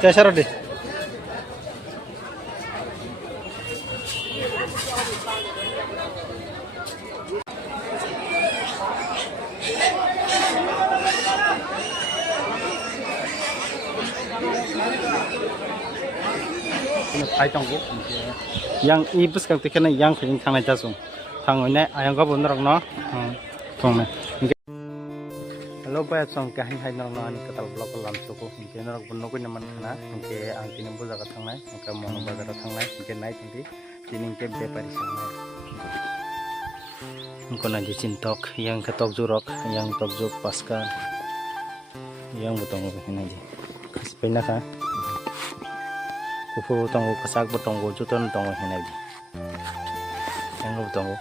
Cesar deh. Hai tonggo yang ibus kang tikena yang khing thang na jasung thang oi na ayang ga bon rok no thong na hello ba song ka hai no no ani katal blog lam soko ke na rok bon no ko naman khana ke ang tin bu jaga thang nai ka mon bazar thang nai ke nai tinti tining ke bepari sang nai ko na di cintok yang katok jurok yang tok juk paska yang butong ko hina ji kaspena ka Kufur tanggo kasak bertanggo juton tanggo hinai di, yang bertanggo,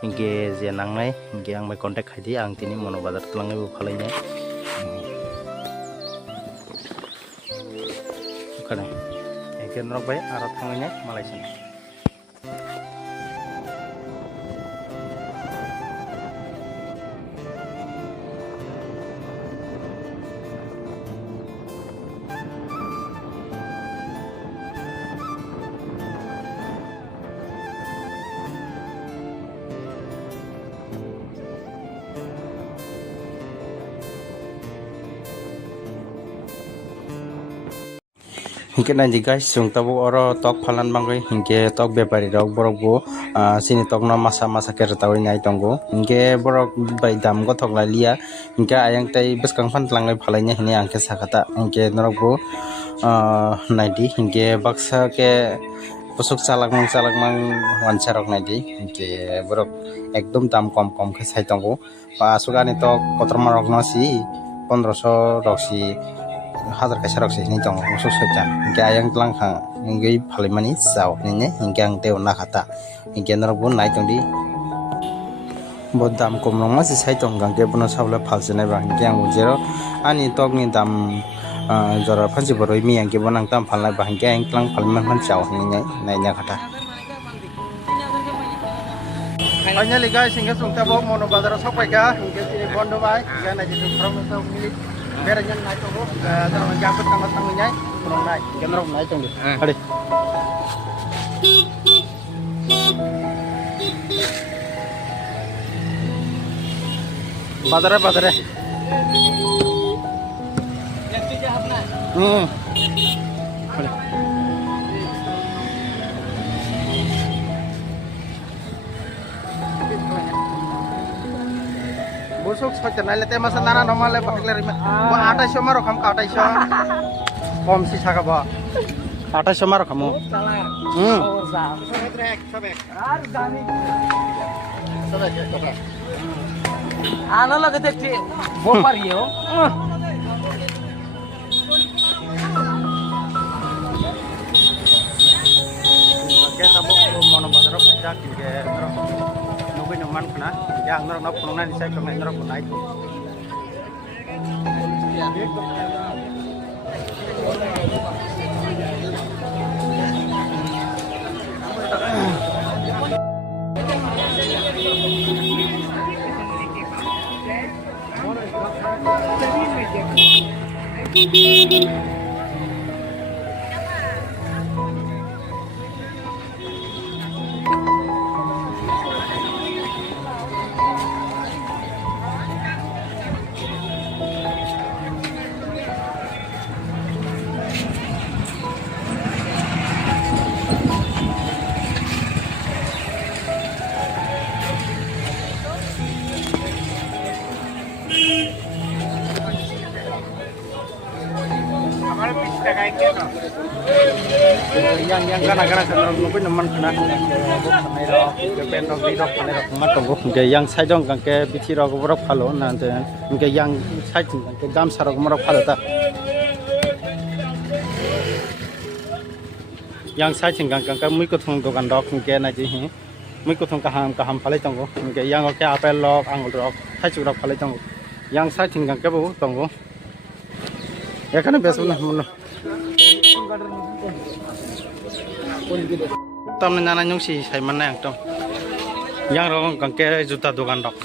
ingke jenang nai, ingke yang mai kontak haji, ang tini mono bazar tulang ibu kalainya, bukan, ingke norok bay arat tanganya Malaysia. Hingke nanti guys, sung tabu oro tok falan bangkai, hingke tok bepari rok borok bu, sini tok no masa kere tahu nyai tonggo, hingke borok bay dam go tok lalia, hingke ayang tai beskang fan telangai falainya hini angke sakata, hingke norok bu, naidi, hingke baksa ke pusuk salak mang wancarok naidi, hingke borok ekdom dam kom ke sai tonggo, pasukan itu kotor marok nasi, 1500 rok si Hazar kasarok sih ini tong usus saja. Hingga ayang telang kang hingga paling manis saw ini hingga ang teo nak kata hingga nerobun naik tong di bodam komrong masih saya tong gang ke puno sabla palsene bang hingga ang ujero ani tok ni dam jora panci boroi mi yang ke bonang tam palai bang hingga ang telang paling manis saw ini naiknya kata. Finally guys, hingga sungta bawa mono bazar sok ka hingga sini bondo bay hingga naik itu from itu milik Biar jangan naik tunggu, jangan jangkut sama tanggungnya, kurang naik, jangan naik tunggu. Hadi. Badare. Yang tiga hapna. Hadi. Busuk saja nilai tema sendana normal le pakai lari mah. Ada semua rok kamu ada semua. Kom si saka ba. Ada semua rok kamu. Ano lagi tadi? Bopar yo. Oke, kamu mau nomor berapa sejak kita nunggu nyaman kena, yang norok penungan di saya kena norok naik. Yang kana nunggu neman kena yang saya dong ke biti rok borok phalo nanti yang saya ke gam sarok morok phalo ta yang saya tinggal ke mui ko thong dokan rok ke na ji mui ko thong kaham phale tonggo yang ke apel lok angul rok sai chu rok phale tonggo yang saya tinggal ke bu tonggo ya kana besu na mun Tam nana nyung si saya mana yang tom, yang rong kangke juta dokan rok.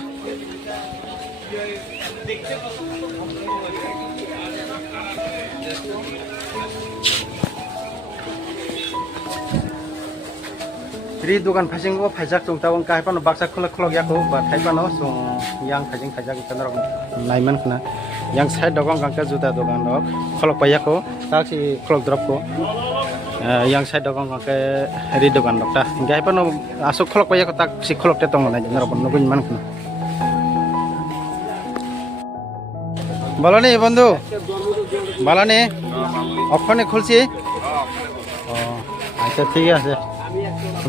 ri dogan phasing go phaijak tung ta ong kai pano baksa khulok ya ko ba thai pano sung yang phasing phaijak kan rok naiman khna yang side dogong kangka juta dogan rok khulok pa ya ko ta si khulok drop ko yang side dogong kangka ri dogan rok ta gai pano asuk khulok pa ya ko ta si khulok te tong na rok nugun man khna বলো নি বন্ধু ভালো নি অক্ষণে খুলছি আচ্ছা ঠিক আছে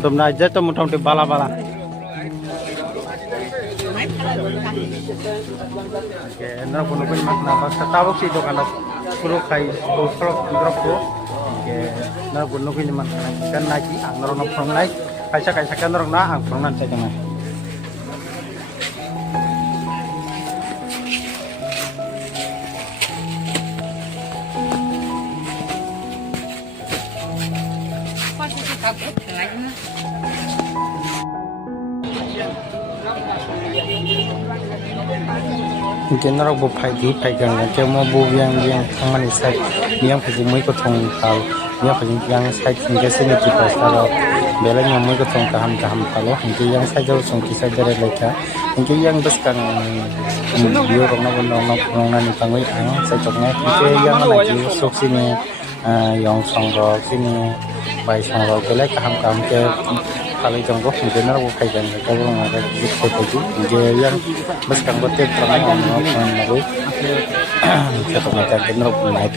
তোমরা আজ তো মোটামুটি বালা বালা তাবক si দোকান পুরো খাই drop na gunno kini man kan naji ang narono prongnai kaisa kan narona ang prongnan sai tengah General bu pai di pai gang ke mo bu yang thangmani sai yang phaji moi ko thong tal yang phaji yang sai thingge se ni ki pasaro bela yang moi ko thong kaham palo hingke yang sai jor song ki sai dere leka hingke yang bes kang bio rong na ni pangoi ang sai chokna hingke yang na ki sok sini yang song ro sini bai song ro bela kaham ke kali jonggo general bu pai gang ke rong ada ki ko ji hingke yang bes kang bote prang naru kita macam general bu naik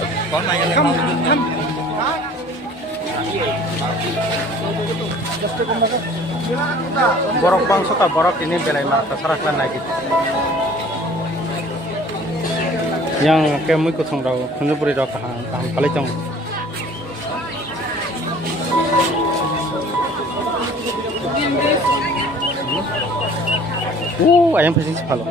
borok bangsa ta borok ini belai marata saraklan naik yang kemui ko thong rao khunjupuri ro kaham kali jong ayam fishing sepalo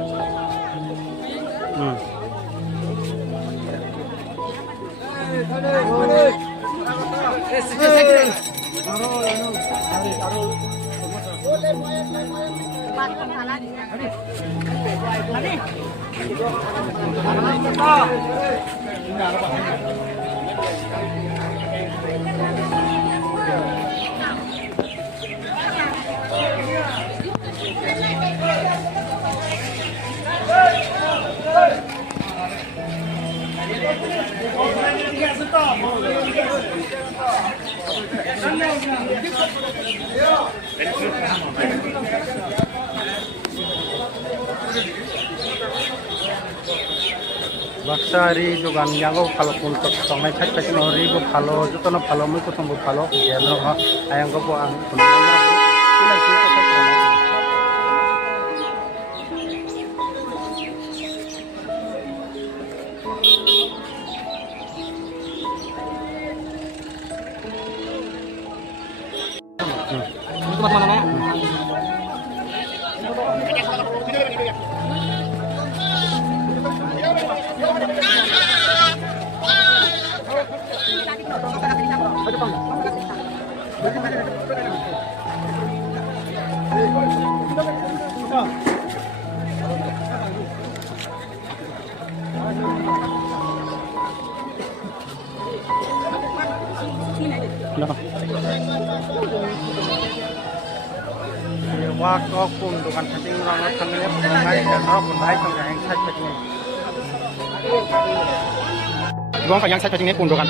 Baksari dogan yango phalo kun tok tongnai thai thai no ri go phalo jotono phalo moi ko thongbo phalo yeno ha ayang go ang kun Wah, kok pun dokan cacing orang tangnya pengai dan orang pengai tangnya yang saya cacing. Gong yang saya cacing ini pun dokan.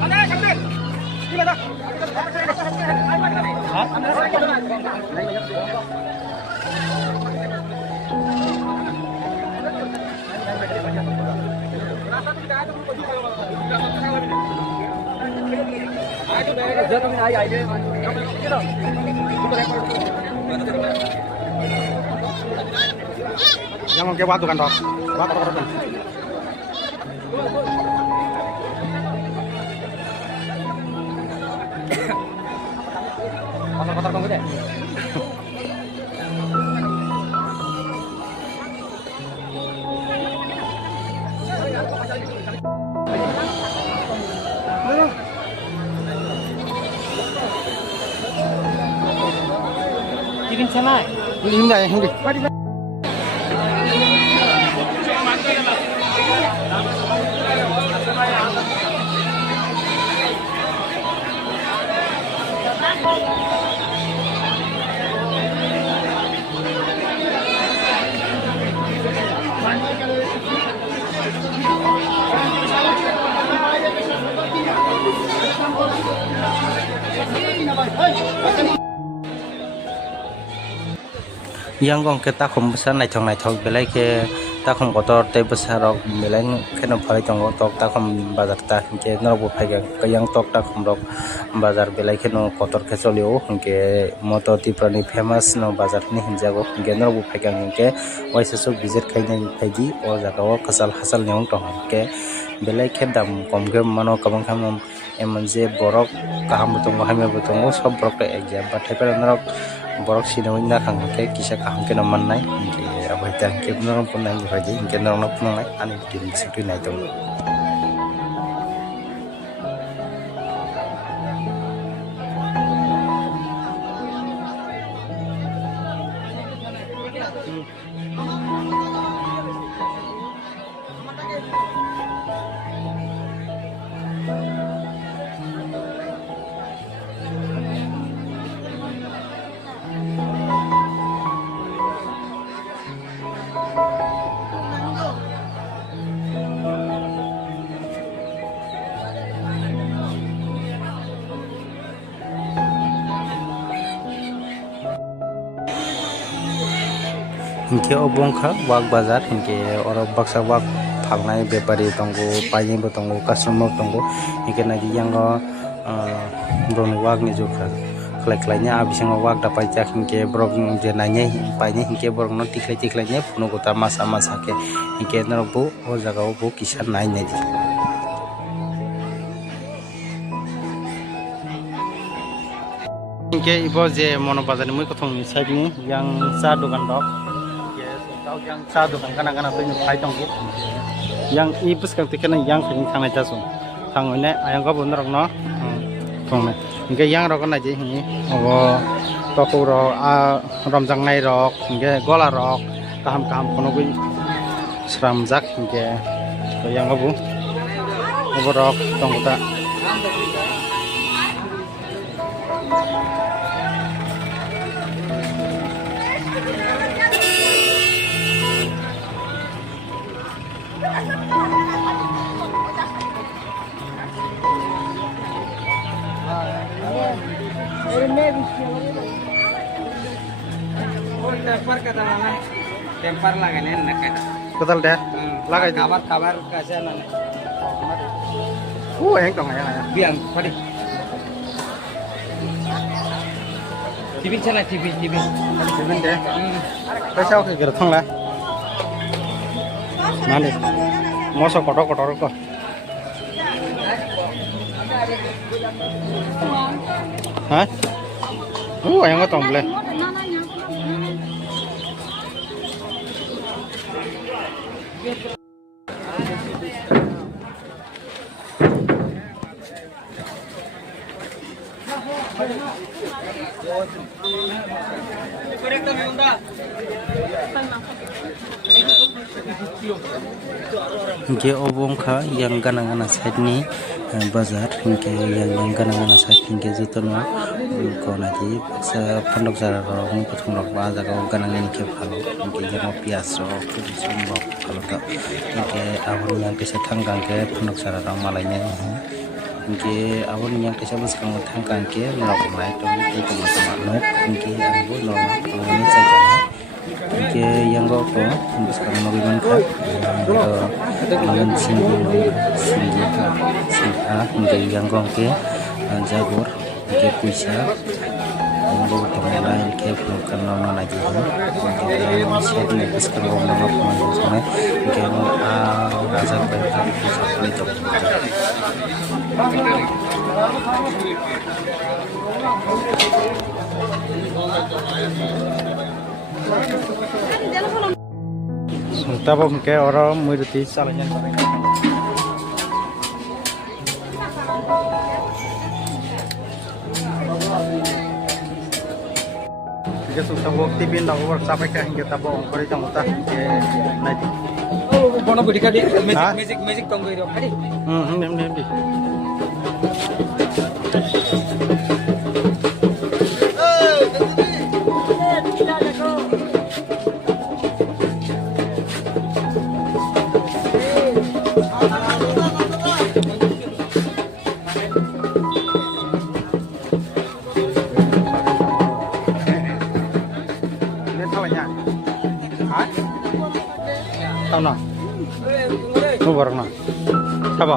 Ada sambil. Gimana? Hah? Jangan ke waktu kan dok, waktu. Kotor kamu deh. Chicken chana. Ini enggak ya, hindi. yang gong kita kumpusan naik thong belai ke takum kotor teh besar rok belai kena pari tong tok takum bazar ta ke nor bu phai ke yang tok takum rok bazar belai kena kotor ke cholio ke moto tiprani famous no bazar ni hinjago ke nor bu phai ke waisa so visit khaini phaidi o jaga o kasal hasal neung tong ke belai ke dam kom ke mano kabang kham emon je borok kaham butong hamya butong sob borok ke exam bathai per norok borok sino na khang ke kisa kaham ke naman nai ke abai tang ke norok pun nai baji ke norok pun nai ani tin situ nai tong hingke obongkha wak bazar hingke oro baksa wak phagnai bepari tongo paini bo tongo customer tongo hingke nagi yango bron wak ni jokha khlai khlai nya abisango wak da pai jak hingke brok je naine paini hingke brok no tiklai nya phuno gota masa masa ke hingke norok bo o jaga o bo kisa nai nai di hingke ibo je mono bazar ni moi kothong ni side ni yang cha dokan rok yang cha dokan kana kana to ni phai tong gi yang i buskang te kana yang khani thangnai cha sung thangone ayang ko bun rok no thongne hingke yang rok na je hi obo toku ro a ramjang nai rok hingke gola rok kaham kaham kono gui sram jak hingke to yang obo rok tong ta tempar lagi nih nak kita. betul deh lagai di Kabar kasih nana. yang tong ya Biang, padi. TV sana TV. Even deh pesa oke gerthong la mane moso kotor ko hah ayang ko tong ble hingke obongkha yang gana side ni bazar hingke yang gana side hingke jotono kona ji baksa phandok jara rok ni kothong rok ba jaga gana ni ke phalo hingke jemo pias rok sum rok phalo ta hingke aboni yang kesa thanggang ke phandok jara rok malai nya hingke aboni yang kesa buskang thanggang ke rok nai to ni ko ma hingke angbo no ni jaga hingke yang go ko buskang no biman kha mangan singgi hingke yang go ke jagor hingke puisa angbo tong lain ke phlo kan no lagi hingke set ni buskang go no ma sana hingke no a raja pai ta puisa ni to Tabo ke oro muiruti salanyan ke tabo tibin na over sapai ka hingga tabo kori tang uta ke naiti Bono budi kadi magic tong goi ro kadi. Nem. nu borok na sabo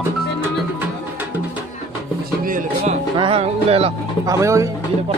ha le la ame oi bile ko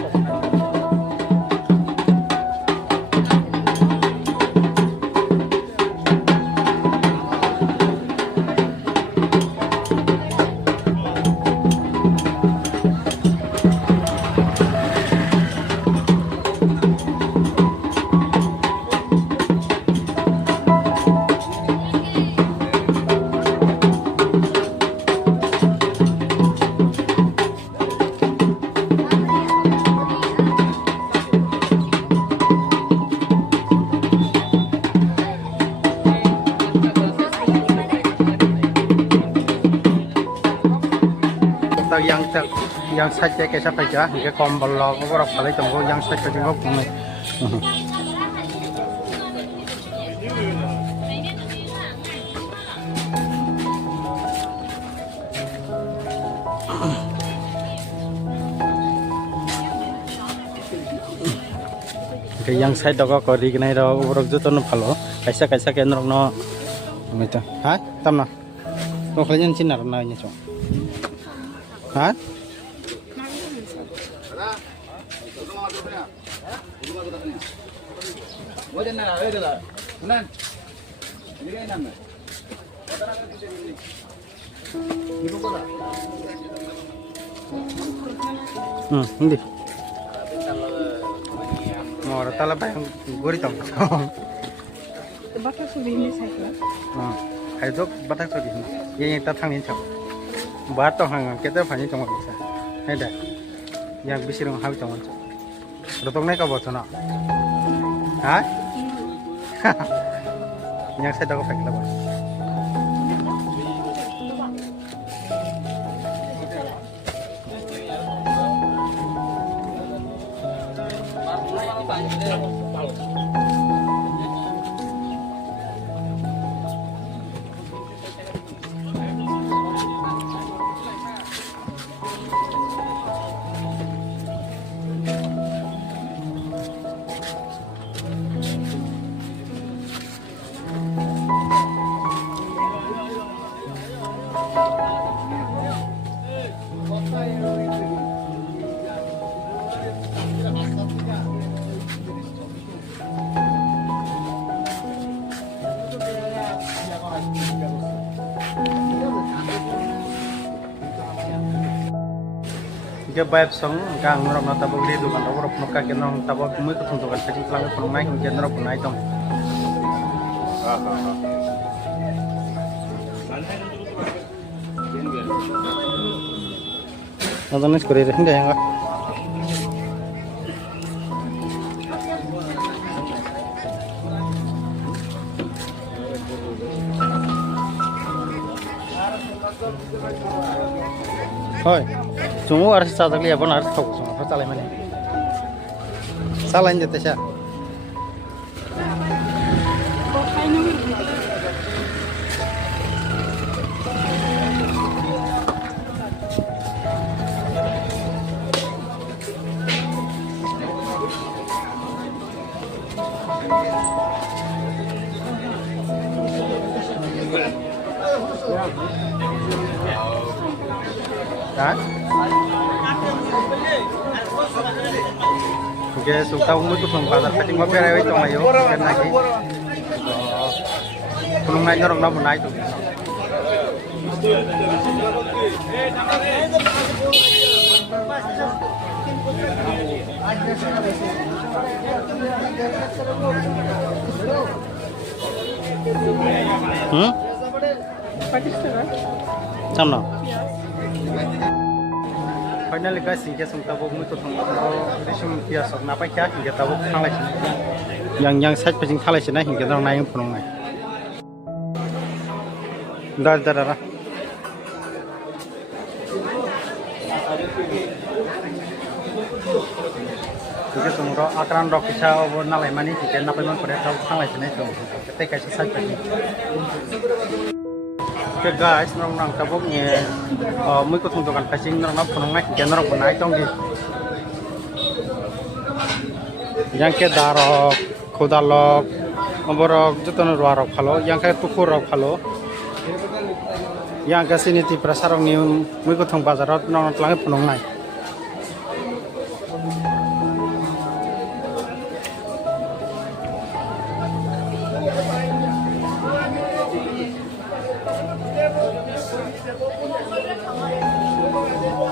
yang saja ke siapa aja ke kombol lo borok kali tunggu yang saja jenguk ini ke yang saya dogo kori kenai do borok juto no phalo kaisa ke norok no itu ha tamna to kalian sinar na nya so ha hindi mau tala bayang gori tong batak sudah ini saya hai dok batak so di yang ta thang ni chap bat to hang kete phani tong sa hai da yang bisirong hawi tong sa rotong nai ka bo chona ha yang saya dago pakla ba ke bayap song gang norok na tabok di dukan norok noka ke norok tabok muy ko tuntukan kajing kelang pun naik ke norok pun naik tong nonton es kuri rehin deh enggak Hoi, semua harus sadar lihat pun harus fokus semua. Harus salah mana? Salah aja tesya. Hah? Oke, suka umur tuh pasar kacang kopi rewet cuma yo, karena lagi. Belum naik orang namun naik tuh. Sama. Finally guys, hingga sungta bok mutu sungta risum biasa napa kya hingga tabok thalai yang side pejing thalai sina hingga dong naik punong nai dar hingga sumro akran rok kisah obor nalai mani hingga napa man pada tabok thalai sina itu ketika side pejing ke guys nong tabok ni muy ko tuntukan pacing nong punong nai hingga norok punai tong di yang ke darok kodalok borok jotono ruwa rok phalo yang khe tukur rok phalo yang ke sini ti prasarong ni mui kothong bazarot nong tlange phunong nai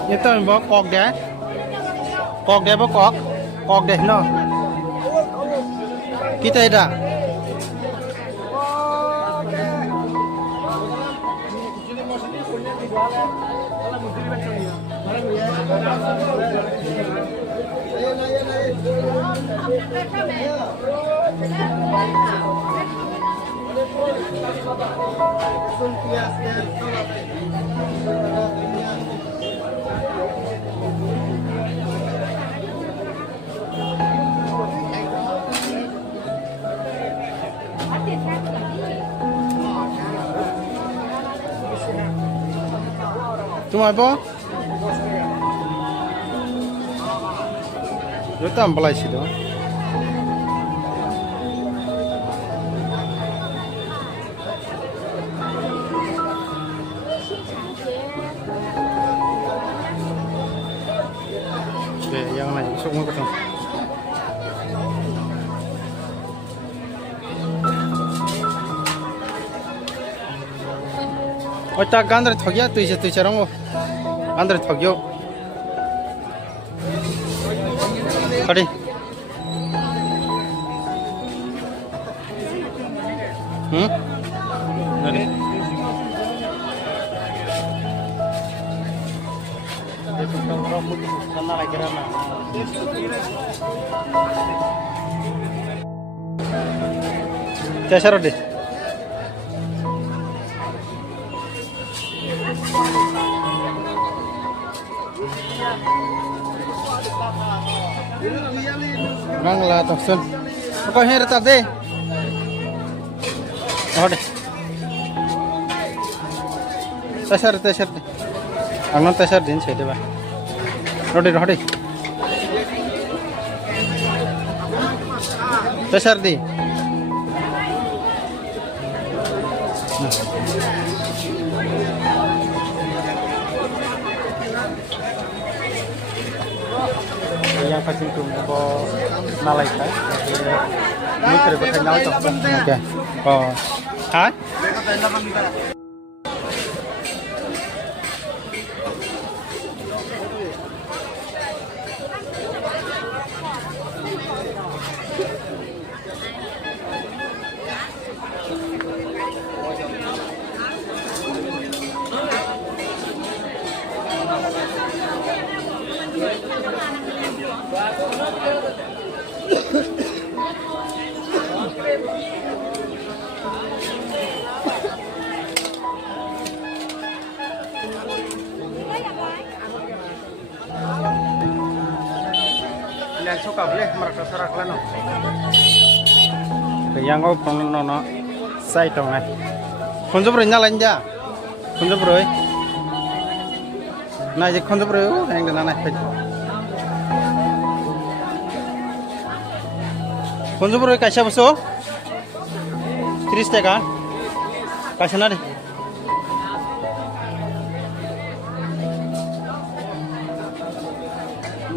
itu bo kok de bo kok de no kita ida cuma apa? Itu ampalai sih tuh. Oke, yang lain semua ketemu. Oh, tak gandar thogia tu cara mo. Gandar thogio. Kadi. Nari. Cesar deh. Nang la toksun. Kau here tadi. Oh deh. Tesar. Angon tesar din sih deh bah. Rodi. Tesar di. Yang pasti itu mau nalai kan? Ini terus nalai toh. Oke. Oh, hah? Yang suka boleh mereka serak lano. Yang kau pernah nono saya tahu ngai. Kunci beri nyalain ja. Kunci beri. Nah jadi kunci beri yang kena naik. Kunci beri kasih apa so? 30 taka. Kasih nari.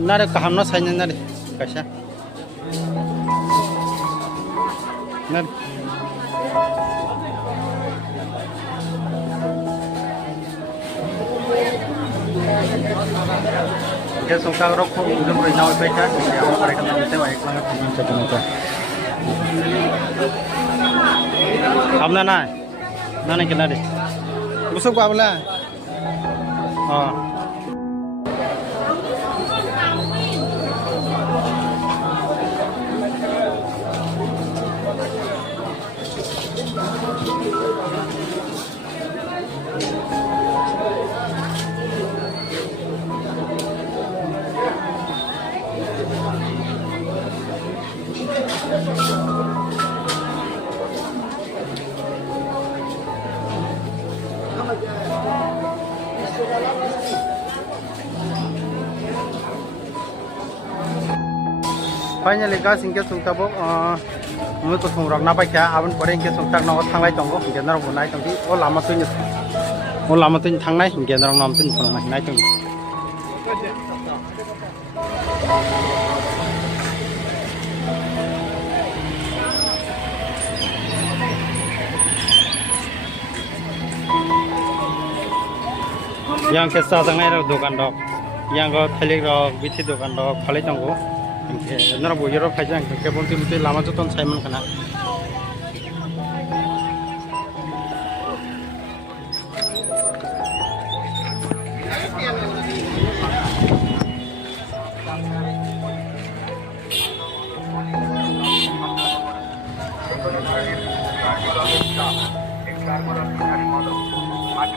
Nari kaham na saynya nari. Kasih. Nari. Dia suka rokok udah mulai naik beca, dia mau mereka nanti baik banget dengan itu. Amna na, nana kena deh. Busuk apa lah? Oh. Finally guys, ingke sungtabok Mui ko thong rok na bai kya abon pore hingke sung tak no thanglai tongo hingke norok bo nai tongdi o lama tuin thangnai hingke norok nam tuin phang nai tongdi yang ke sa tangai rok dokan rok yang go thalik rok bithi dokan rok phalai tongo hingke norok bo yoro phaijang hingke bonti muti lama joton saimon kana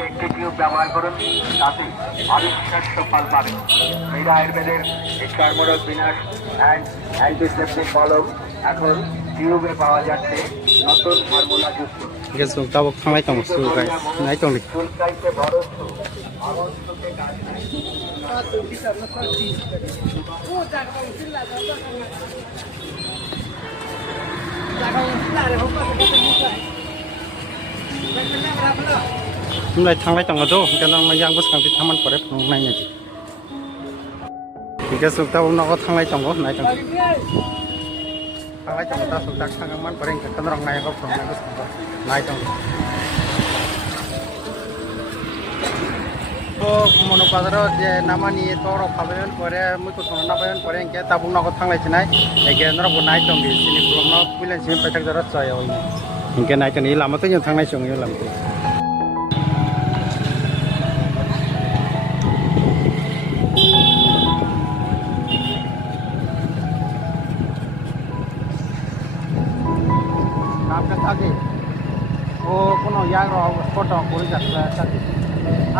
একটি টিউব ব্যবহার করুন তাতে অবিশ্বাস্য ফল পাবেন মীরা আয়ুর্বেদের এই চর্মরোগ বিনাশ অ্যান্ড অ্যান্টিসেপটিক মলম এখন টিউবে পাওয়া যাচ্ছে নতুন ফর্মুলা যুক্ত hingke sung tabok thanglai tongo su guys nai tongdi চুলকাইতে বরস্থ অবস্থকে mulai thanglai tongo do hingke norok yang bus kangti thaman pore phang nai naji hingke sung tabok nogo thanglai tongo nai tongdi thanglai tongo ta sung tak thangman pore hingke norok nai ko phang nai bus nai tongdi o mono padaro je namani torok phaben pore mui ko thong na phaben pore hingke tabok nogo thanglai chinai hingke norok bo nai tongdi sini blok no pulen sim paithak jara chai oi hingke nai tongdi lama tu yang thanglai chung yo lam tu Kapka tadi, oh kono yang roh foto kuri jatsa tadi,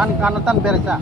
an kanutan berja.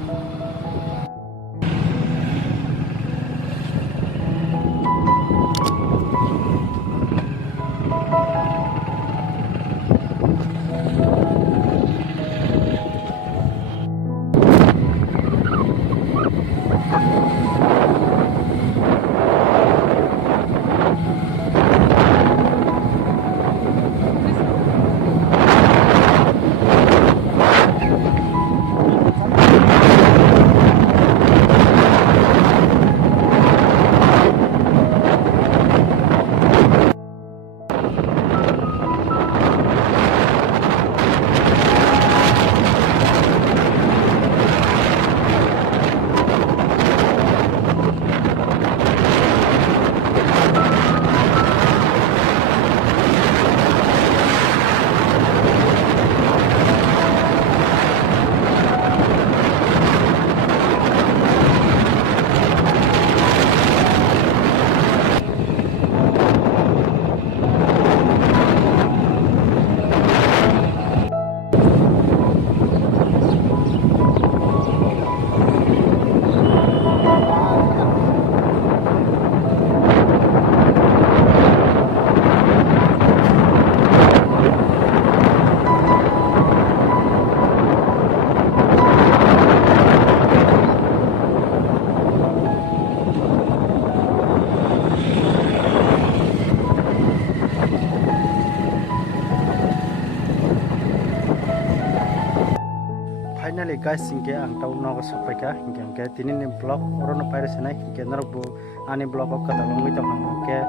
Finally guys hingke ang tau no sapaika hingke tinin blog orono paire senai hingke norok bo ani blog ok kata longwi tong hingke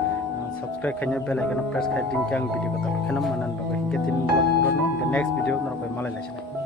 subscribe kanya bell icon press khai ding kang video kata khanam manan ba hingke tinin blog orono hingke next video norok malai lai senai